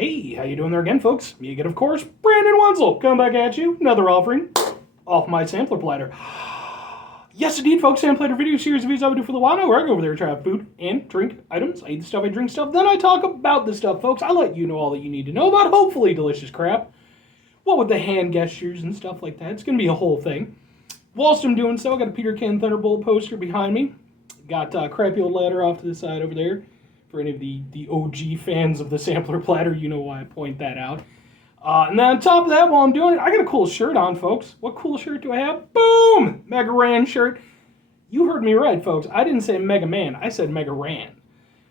Hey, how you doing there again, folks? Me again, of course, Brandon Wenzel, come back at you, another offering off my sampler platter. Yes, indeed, folks, sampler platter video series of videos I would do for the while now, where I go over there and try out food and drink items. I eat the stuff, I drink stuff, then I talk about the stuff, folks. I let you know all that you need to know about hopefully delicious crap. What with the hand gestures and stuff like that, it's going to be a whole thing. Whilst I'm doing so, I got a Peter Can Thunderbolt poster behind me. Got crappy old ladder off to the side over there. For any of the OG fans of the sampler platter, you know why I point that out. And then on top of that, while I'm doing it, I got a cool shirt on, folks. What cool shirt do I have? Boom! Mega Ran shirt. You heard me right, folks. I didn't say Mega Man. I said Mega Ran.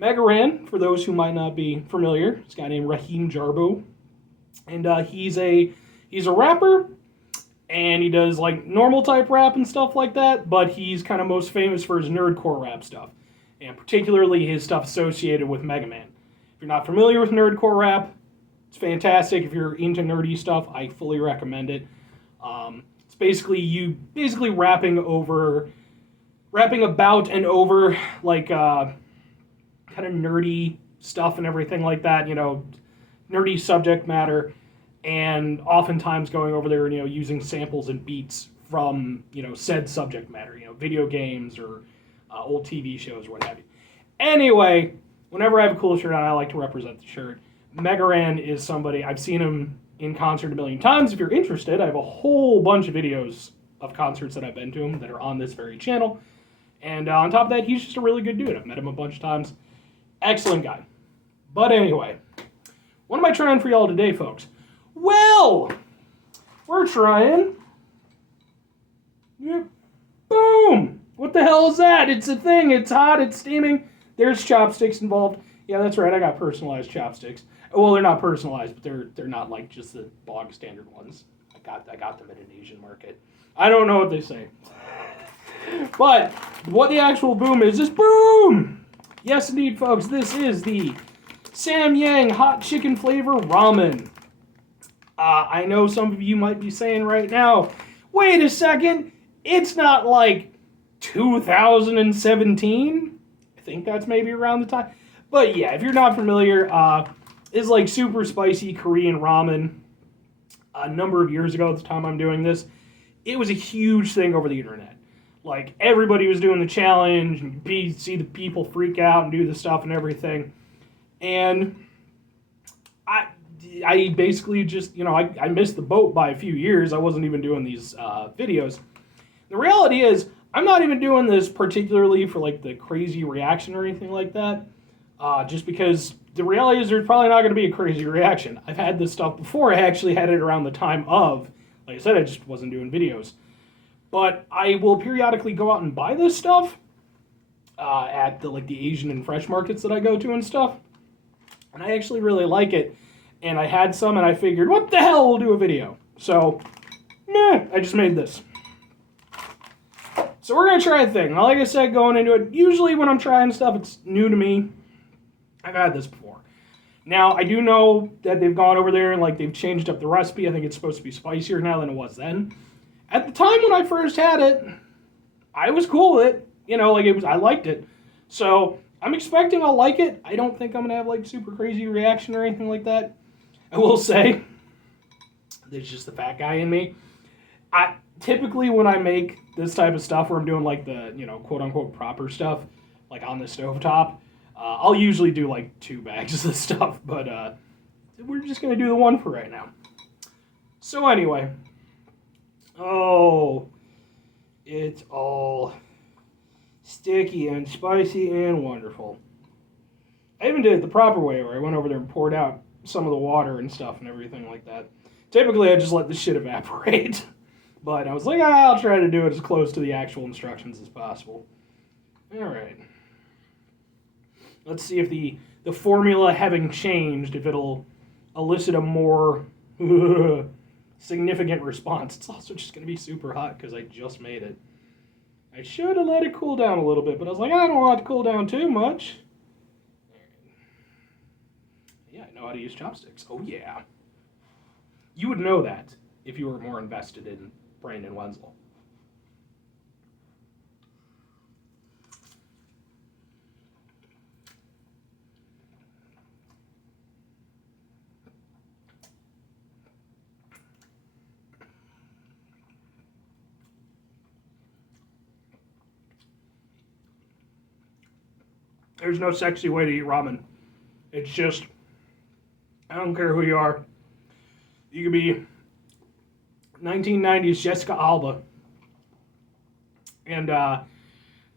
Mega Ran, for those who might not be familiar, it's a guy named Raheem Jarbo. And he's a rapper, and he does like normal type rap and stuff like that, but he's kind of most famous for his nerdcore rap stuff. And particularly his stuff associated with Mega Man. If you're not familiar with nerdcore rap, it's fantastic. If you're into nerdy stuff, I fully recommend it. It's basically rapping about and over like kind of nerdy stuff and everything like that. You know, nerdy subject matter, and oftentimes going over there and using samples and beats from said subject matter. Video games or old TV shows or what have you. Anyway, whenever I have a cool shirt on, I like to represent the shirt. Mega Ran is somebody, I've seen him in concert a million times. If you're interested, I have a whole bunch of videos of concerts that I've been to him that are on this very channel. And on top of that, he's just a really good dude. I've met him a bunch of times. Excellent guy. But anyway, what am I trying for y'all today, folks? Well, we're trying... Boom! What the hell is that? It's a thing. It's hot. It's steaming. There's chopsticks involved. Yeah, that's right. I got personalized chopsticks. Well, they're not personalized, but they're not like just the bog standard ones. I got them at an Asian market. I don't know what they say. But what the actual boom is boom! Yes, indeed, folks. This is the Samyang hot chicken flavor ramen. I know some of you might be saying right now, wait a second, it's not like 2017? I think that's maybe around the time. But yeah, if you're not familiar, it's like super spicy Korean ramen. A number of years ago at the time I'm doing this, it was a huge thing over the internet. Like, everybody was doing the challenge, and you see the people freak out and do the stuff and everything. And I basically just, I missed the boat by a few years. I wasn't even doing these videos. The reality is, I'm not even doing this particularly for like the crazy reaction or anything like that. Just because the reality is there's probably not going to be a crazy reaction. I've had this stuff before. I actually had it around the time of, like I said, I just wasn't doing videos. But I will periodically go out and buy this stuff at the Asian and fresh markets that I go to and stuff. And I actually really like it. And I had some and I figured, what the hell, we'll do a video. So, I just made this. So we're going to try a thing. Now, like I said, going into it, usually when I'm trying stuff, it's new to me. I've had this before. Now, I do know that they've gone over there and they've changed up the recipe. I think it's supposed to be spicier now than it was then. At the time when I first had it, I was cool with it. I liked it. So I'm expecting I'll like it. I don't think I'm going to have super crazy reaction or anything like that. I will say, there's just the fat guy in me. Typically, when I make this type of stuff where I'm doing the, quote-unquote proper stuff, like on the stovetop, I'll usually do 2 bags of stuff, but we're just going to do the one for right now. So anyway, it's all sticky and spicy and wonderful. I even did it the proper way, where I went over there and poured out some of the water and stuff and everything like that. Typically, I just let the shit evaporate. But I was like, I'll try to do it as close to the actual instructions as possible. Alright. Let's see if the formula having changed, if it'll elicit a more significant response. It's also just going to be super hot because I just made it. I should have let it cool down a little bit, but I was like, I don't want it to cool down too much. Yeah, I know how to use chopsticks. Oh, yeah. You would know that if you were more invested in Brandon Wenzel. There's no sexy way to eat ramen. It's just, I don't care who you are. You could be 1990s Jessica Alba, and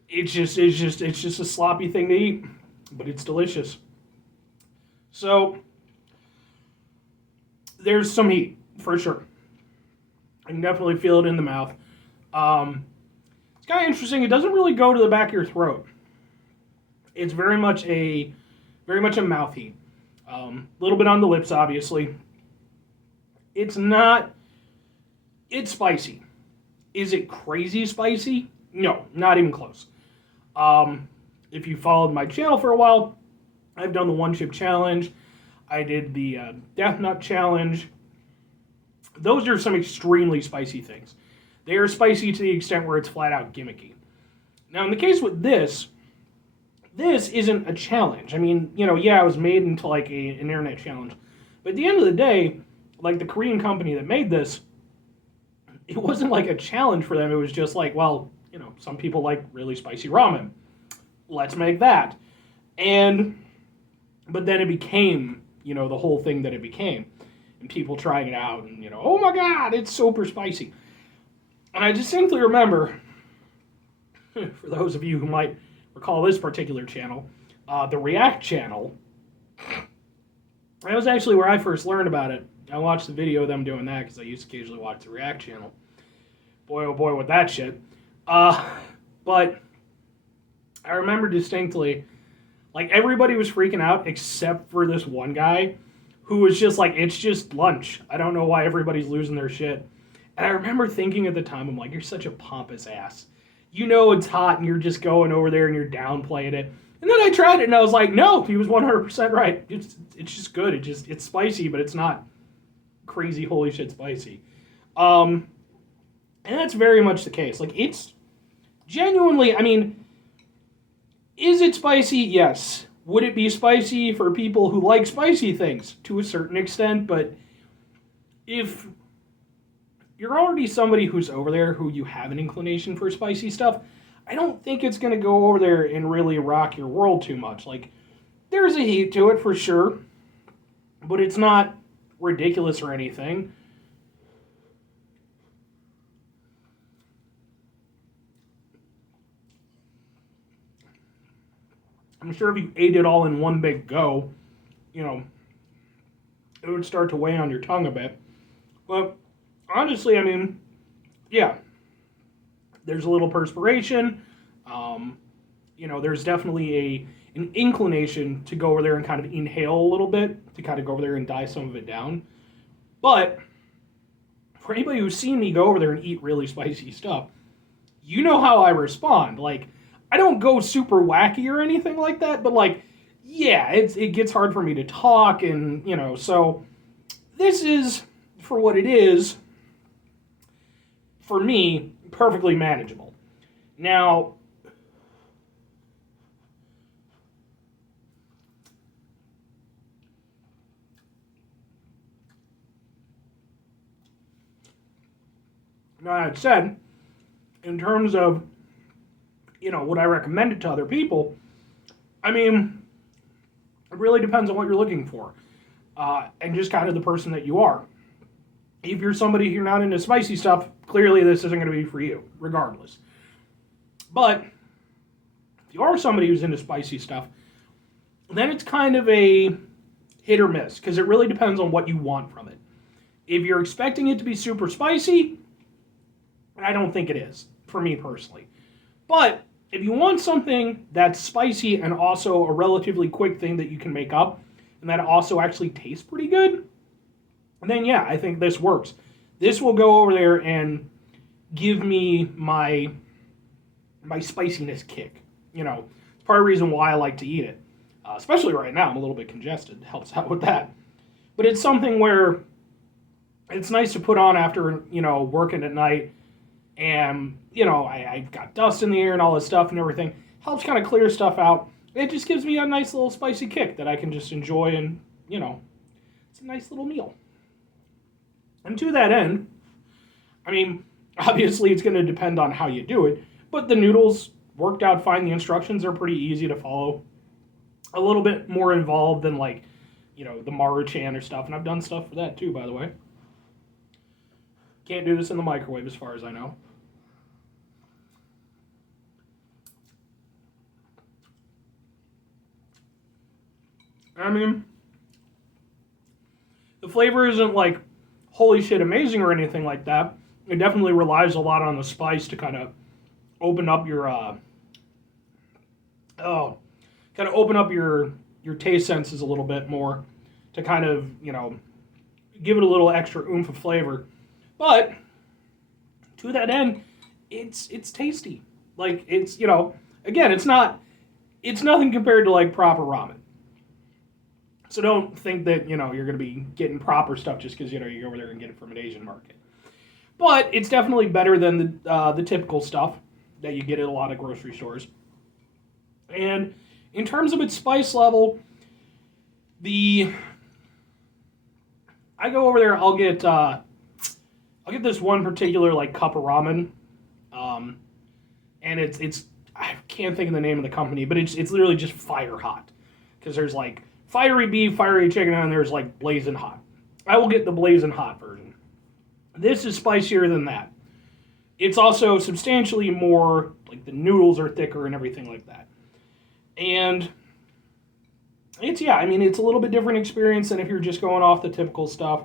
it's just a sloppy thing to eat, but it's delicious. So there's some heat for sure. I can definitely feel it in the mouth. It's kind of interesting. It doesn't really go to the back of your throat. It's very much a mouth heat. A little bit on the lips, obviously. It's spicy. Is it crazy spicy? No, not even close. If you followed my channel for a while, I've done the one chip challenge. I did the death nut challenge. Those are some extremely spicy things. They are spicy to the extent where it's flat out gimmicky. Now, in the case with this isn't a challenge. I mean, yeah, it was made into like an internet challenge. But at the end of the day, like the Korean company that made this, it wasn't like a challenge for them. It was just like, well, some people like really spicy ramen. Let's make that. But then it became, the whole thing that it became. And people trying it out and, oh my God, it's super spicy. And I distinctly remember, for those of you who might recall this particular channel, the React channel, that was actually where I first learned about it. I watched the video of them doing that because I used to occasionally watch the React channel. Boy, oh boy, with that shit. But I remember distinctly, like, everybody was freaking out except for this one guy who was just like, it's just lunch. I don't know why everybody's losing their shit. And I remember thinking at the time, I'm like, you're such a pompous ass. It's hot and you're just going over there and you're downplaying it. And then I tried it and I was like, no, he was 100% right. It's just good. It's spicy, but it's not crazy holy shit spicy. And that's very much the case. Like, it's genuinely, I mean, is it spicy? Yes. Would it be spicy for people who like spicy things? To a certain extent, but if you're already somebody who's over there who you have an inclination for spicy stuff, I don't think it's going to go over there and really rock your world too much. Like, there's a heat to it for sure, but it's not ridiculous or anything. I'm sure if you ate it all in one big go, it would start to weigh on your tongue a bit. But honestly, I mean, yeah, there's a little perspiration. There's definitely an inclination to go over there and kind of inhale a little bit, to kind of go over there and die some of it down. But for anybody who's seen me go over there and eat really spicy stuff, you know how I respond. Like, I don't go super wacky or anything like that, but like, yeah, it gets hard for me to talk, and so this is, for what it is, for me, perfectly manageable. Now, that said, in terms of, would I recommend it to other people? I mean, it really depends on what you're looking for, and just kind of the person that you are. If you're somebody who's not into spicy stuff, clearly this isn't going to be for you, regardless. But if you are somebody who's into spicy stuff, then it's kind of a hit or miss, because it really depends on what you want from it. If you're expecting it to be super spicy, I don't think it is, for me personally. But if you want something that's spicy and also a relatively quick thing that you can make up, and that also actually tastes pretty good, then yeah, I think this works. This will go over there and give me my spiciness kick. It's part of the reason why I like to eat it. Especially right now, I'm a little bit congested. It helps out with that. But it's something where it's nice to put on after, working at night. And, I've got dust in the air and all this stuff and everything. Helps kind of clear stuff out. It just gives me a nice little spicy kick that I can just enjoy, and, it's a nice little meal. And to that end, I mean, obviously it's going to depend on how you do it, but the noodles worked out fine. The instructions are pretty easy to follow. a little bit more involved than like, you know, the Maruchan or stuff. And I've done stuff for that too, by the way. Can't do this in the microwave as far as I know. I mean, the flavor isn't like holy shit amazing or anything like that. It definitely relies a lot on the spice to kind of open up your your taste senses a little bit more, to kind of, you know, give it a little extra oomph of flavor. But to that end, it's tasty. Like, it's, you know, again, it's nothing compared to like proper ramen. So don't think that, you know, you're going to be getting proper stuff just because, you know, you go over there and get it from an Asian market. But it's definitely better than the typical stuff that you get at a lot of grocery stores. And in terms of its spice level, I go over there, I'll get this one particular like cup of ramen, and it's I can't think of the name of the company, but it's literally just fire hot, because there's like fiery beef, fiery chicken, and there's like blazing hot. I will get the blazing hot version. This is spicier than that. It's also substantially more, like the noodles are thicker and everything like that. And it's, yeah, I mean, it's a little bit different experience than if you're just going off the typical stuff.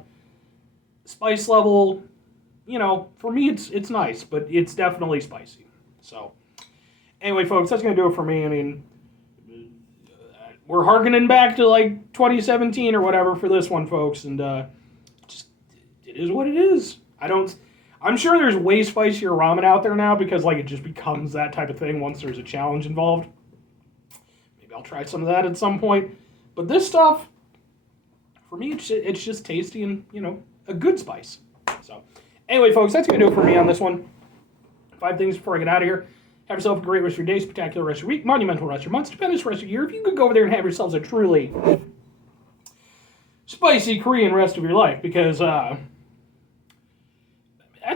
Spice level, you know, for me it's nice, but it's definitely spicy. So, anyway, folks, that's going to do it for me. I mean, we're harkening back to like 2017 or whatever for this one, folks, and just, it is what it is. I'm sure there's way spicier ramen out there now, because like it just becomes that type of thing once there's a challenge involved. Maybe I'll try some of that at some point. But this stuff, for me, it's just tasty and, you know, a good spice. So, anyway, folks, that's going to do it for me on this one. 5 things before I get out of here. Have yourself a great rest of your day, spectacular rest of your week, monumental rest of your month, stupendous rest of your year. If you could go over there and have yourselves a truly spicy Korean rest of your life, because that's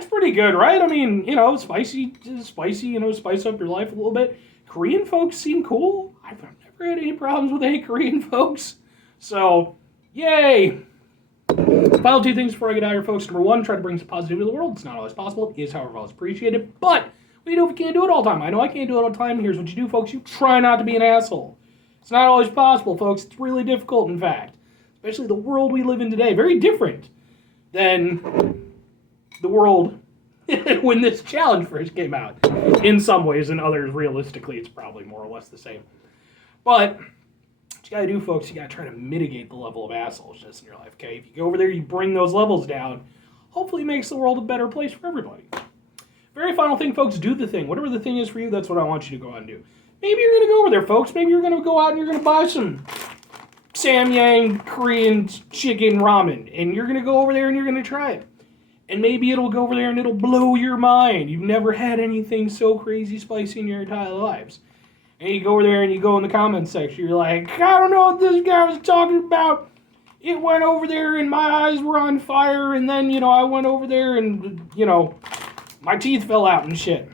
pretty good, right? I mean, you know, spicy, you know, spice up your life a little bit. Korean folks seem cool. I've never had any problems with any Korean folks. So, yay! Final 2 things before I get out of here, folks. Number 1, try to bring some positivity to the world. It's not always possible. It is, however, always appreciated. But we know we can't do it all the time. I know I can't do it all the time. Here's what you do, folks. You try not to be an asshole. It's not always possible, folks. It's really difficult, in fact. Especially the world we live in today. Very different than the world when this challenge first came out. In some ways, and others, realistically, it's probably more or less the same. But what you gotta do, folks, you gotta try to mitigate the level of assholeness in your life, okay? If you go over there, you bring those levels down, hopefully it makes the world a better place for everybody. Very final thing, folks, do the thing. Whatever the thing is for you, that's what I want you to go out and do. Maybe you're gonna go over there, folks. Maybe you're gonna go out and you're gonna buy some Samyang Korean chicken ramen, and you're gonna go over there and you're gonna try it. And maybe it'll go over there and it'll blow your mind. You've never had anything so crazy spicy in your entire lives. And you go over there and you go in the comments section. You're like, I don't know what this guy was talking about. It went over there and my eyes were on fire. And then, you know, I went over there and, you know, my teeth fell out and shit.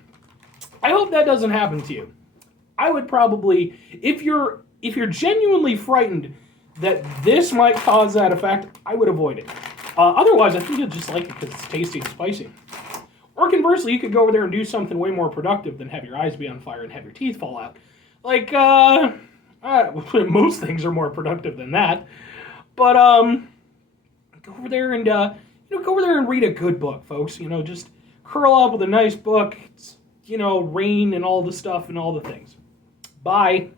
I hope that doesn't happen to you. I would probably, if you're genuinely frightened that this might cause that effect, I would avoid it. Otherwise, I think you'll just like it because it's tasty and spicy. Or conversely, you could go over there and do something way more productive than have your eyes be on fire and have your teeth fall out. Like, most things are more productive than that. But, go over there and, go over there and read a good book, folks. You know, just curl up with a nice book. It's, you know, rain and all the stuff and all the things. Bye.